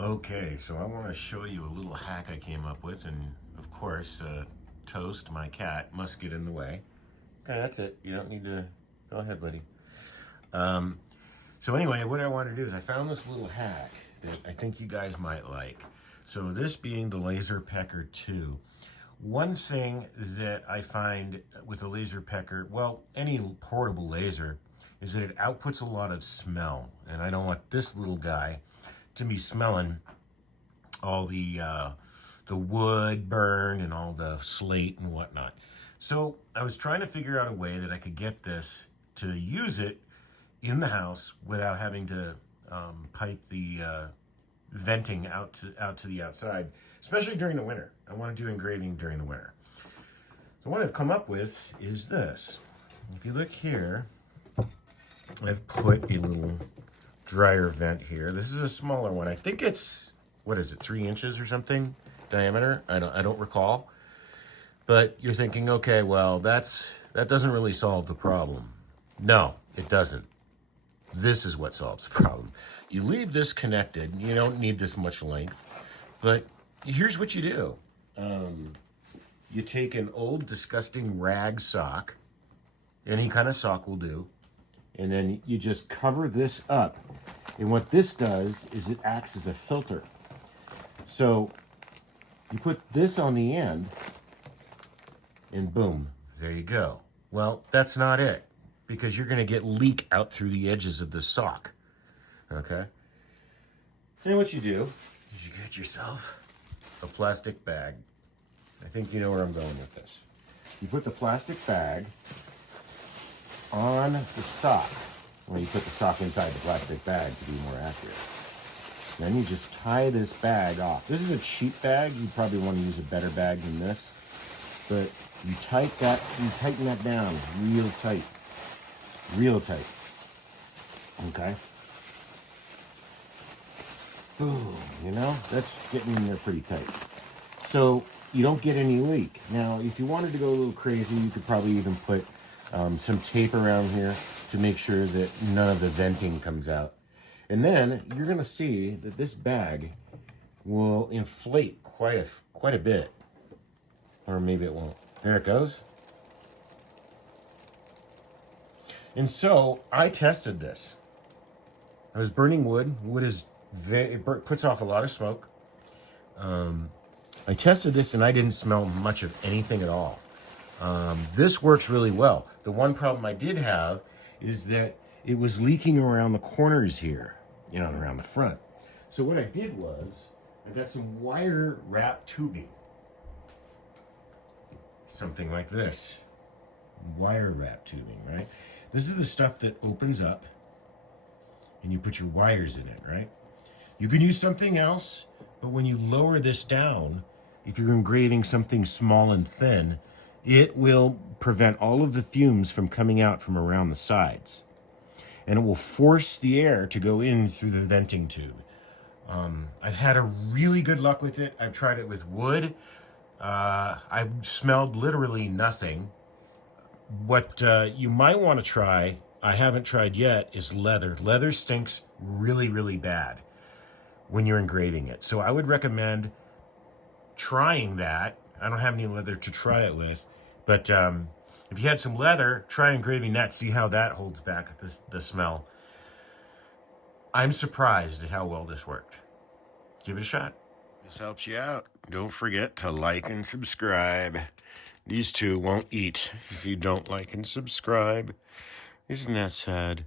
Okay, so I want to show you a little hack I came up with, and of course, Toast, my cat, must get in the way. Okay, that's it. You don't need to. Go ahead, buddy. Um, so anyway, what I want to do is I found this little hack that I think you guys might like. So this being the LaserPecker 2. One thing that I find with the LaserPecker, well, any portable laser, is that it outputs a lot of smell, and I don't want this little guy to be smelling all the wood burn and all the slate and whatnot. So I was trying to figure out a way that I could get this to use it in the house without having to pipe the venting out to the outside, especially during the winter. I want to do engraving during the winter. So what I've come up with is this. If you look here, I've put a little dryer vent here. This is a smaller one. I think it's, what is it, 3 inches or something diameter? I don't recall. But you're thinking, okay, well, that doesn't really solve the problem. No, it doesn't. This is what solves the problem. You leave this connected. You don't need this much length. But here's what you do. You take an old, disgusting rag sock. Any kind of sock will do. And then you just cover this up. And what this does is it acts as a filter. So you put this on the end, and boom, there you go. Well, that's not it, because you're going to get leak out through the edges of the sock. Okay? Then what you do is you get yourself a plastic bag. I think you know where I'm going with this. You put the plastic bag on the sock. Well, you put the sock inside the plastic bag to be more accurate. Then you just tie this bag off. This is a cheap bag. You probably want to use a better bag than this. But you tighten that down real tight. Real tight. Okay? Boom. You know, that's getting in there pretty tight. So you don't get any leak. Now, if you wanted to go a little crazy, you could probably even put some tape around here to make sure that none of the venting comes out. And then you're going to see that this bag will inflate quite a bit. Or maybe it won't. There it goes. And so I tested this. I was burning wood. Wood puts off a lot of smoke. I tested this and I didn't smell much of anything at all. This works really well. The one problem I did have is that it was leaking around the corners here, you know, around the front. So what I did was I got some wire wrap tubing. Something like this. Wire wrap tubing, right? This is the stuff that opens up and you put your wires in it, right? You can use something else, but when you lower this down, if you're engraving something small and thin, it will prevent all of the fumes from coming out from around the sides. And it will force the air to go in through the venting tube. I've had a really good luck with it. I've tried it with wood. I've smelled literally nothing. What you might want to try, I haven't tried yet, is leather. Leather stinks really, really bad when you're engraving it. So I would recommend trying that. I don't have any leather to try it with, but if you had some leather, try engraving that, see how that holds back the smell. I'm surprised at how well this worked. Give it a shot. This helps you out. Don't forget to like and subscribe. These two won't eat if you don't like and subscribe. Isn't that sad?